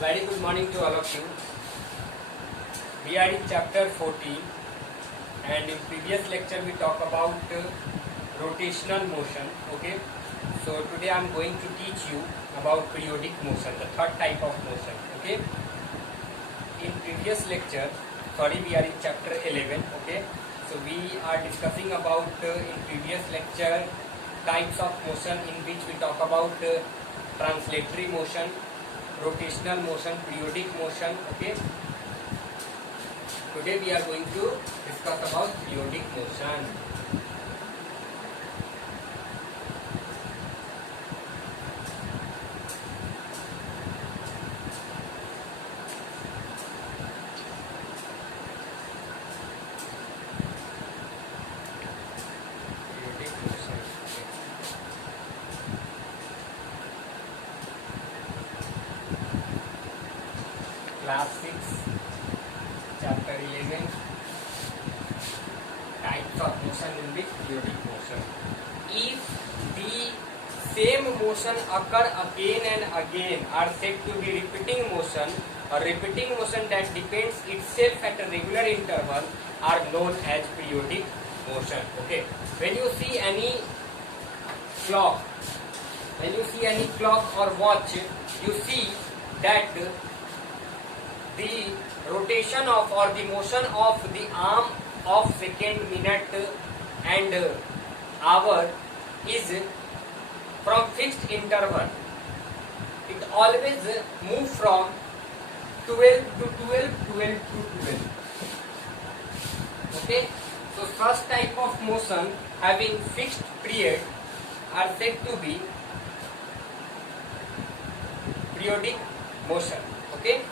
Very good morning to all of you. We are in chapter 14 and in previous lecture we talk about rotational motion. Okay, so today I am going to teach you about periodic motion, the third type of motion. Okay, in previous lecture, we are in chapter 11. Okay, so we are discussing about in previous lecture types of motion in which we talk about translatory motion, rotational motion, periodic motion. Okay, today we are going to discuss about periodic motion. Periodic motion. Okay. Class 6, chapter 11, types of motion in which periodic motion. If the same motion occur again and again are said to be repeating motion, or repeating motion that depends itself at a regular interval are known as periodic motion. Okay, when you see any clock, or watch, you see that the rotation of or the motion of the arm of second, minute and hour is from fixed interval. It always move from 12 to 12, 12 to 12. Okay, so such type of motion having fixed period are said to be periodic motion. Okay,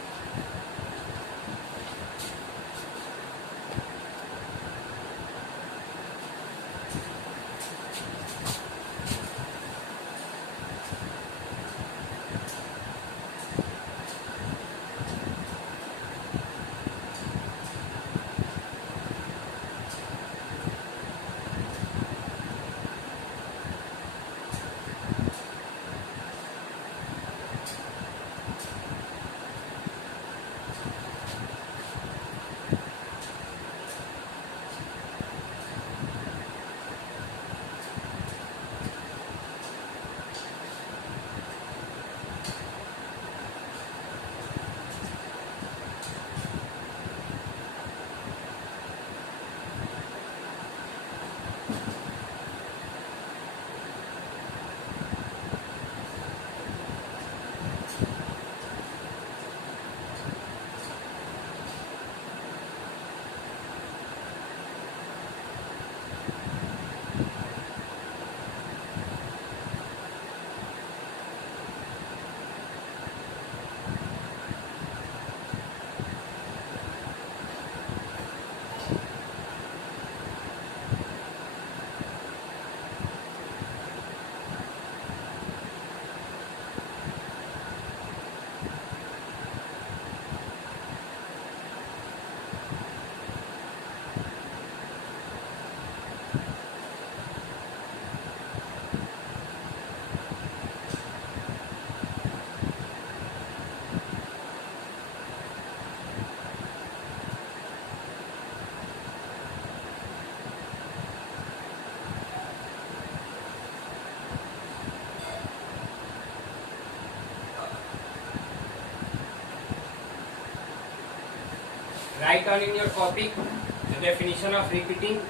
write down in your copy the definition of repetitive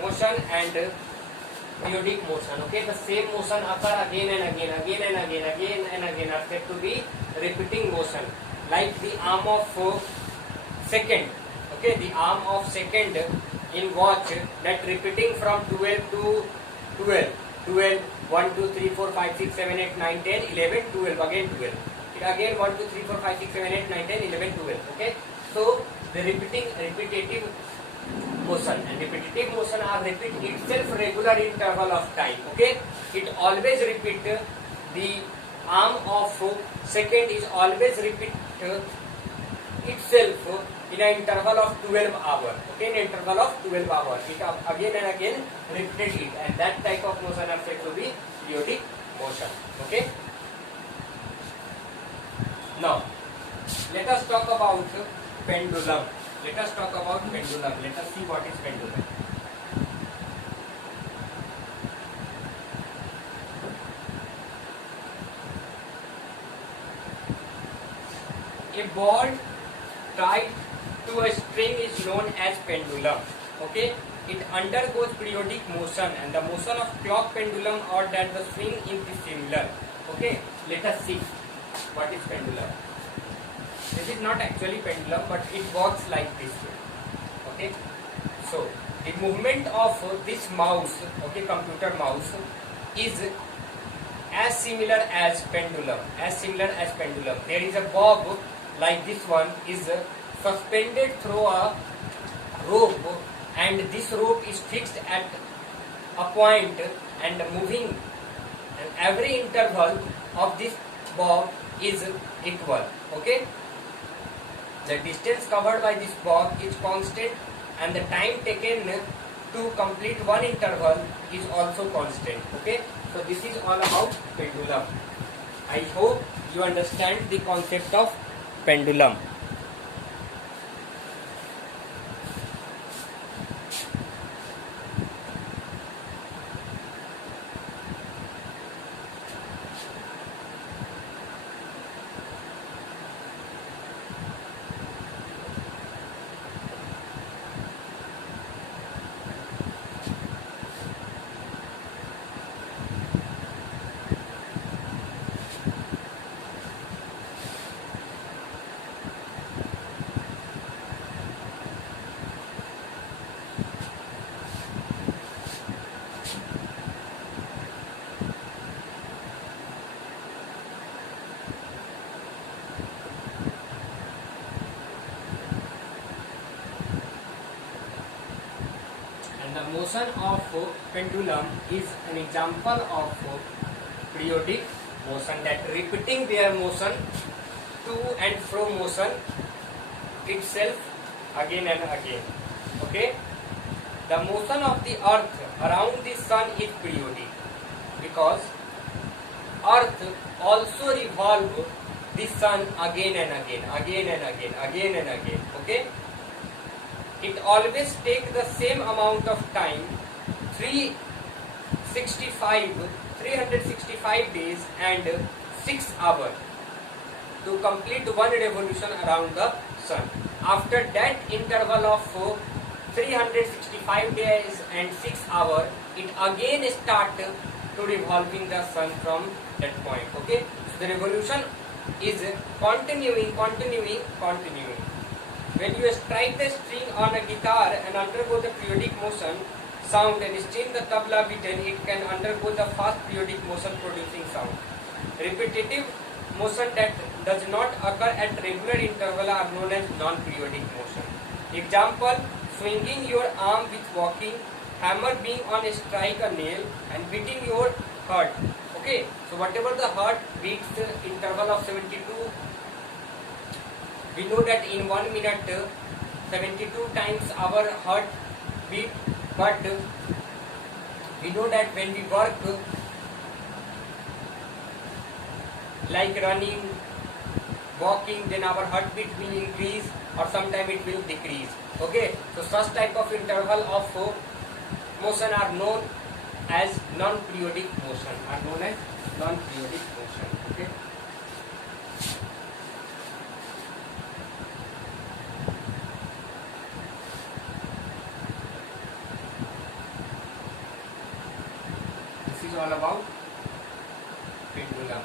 motion and periodic motion. Okay, the same motion occur again and again are said to be repeating motion. Like the arm of second. Okay, the arm of second in watch that repeating from 12 to 12, 12, 1, 2, 3, 4, 5, 6, 7, 8, 9, 10, 11, 12, again 12. Again 1, 2, 3, 4, 5, 6, 7, 8, 9, 10, 11, 12. Okay, so the repetitive motion, and repetitive motion are repeat itself regular interval of time. Okay, it always repeat, the arm of second is always repeat itself in an interval of 12 hours. Okay, in an interval of 12 hours, it again and again repeated it, and that type of motion are said to be periodic motion. Okay. Now, let us talk about pendulum. Let us talk about pendulum. Let us see what is pendulum. A ball tied to a string is known as pendulum. Okay, it undergoes periodic motion, and the motion of clock pendulum or that the swing is similar. Okay, let us see what is pendulum. This is not actually pendulum, but it works like this way. Okay, so the movement of this mouse, okay, computer mouse, is as similar as pendulum. As similar as pendulum. There is a bob like this one is suspended through a rope, and this rope is fixed at a point and moving, and every interval of this bob is equal. Okay, the distance covered by this bob is constant, and the time taken to complete one interval is also constant. Okay, so this is all about pendulum. I hope you understand the concept of pendulum. The motion of pendulum is an example of periodic motion, that repeating their motion, to and fro motion itself again and again. Okay, the motion of the earth around the sun is periodic because earth also revolve the sun again and again, again and again, again and again. Okay, it always takes the same amount of time, 365 days and 6 hours to complete one revolution around the sun. After that interval of 365 days and 6 hours, it again starts to revolving the sun from that point. Okay, so the revolution is continuing. When you strike the string on a guitar and undergo the periodic motion sound and string the tabla beaten, it can undergo the fast periodic motion producing sound. Repetitive motion that does not occur at regular interval are known as non-periodic motion. Example, swinging your arm with walking, hammer being on a strike a nail, and beating your heart. Okay, so whatever the heart beats interval of 72, we know that in 1 minute 72 times our heart beat, but we know that when we work like running, walking, then our heartbeat will increase or sometime it will decrease. Okay, so such type of interval of motion are known as non-periodic motion. Okay. This is all about pendulum.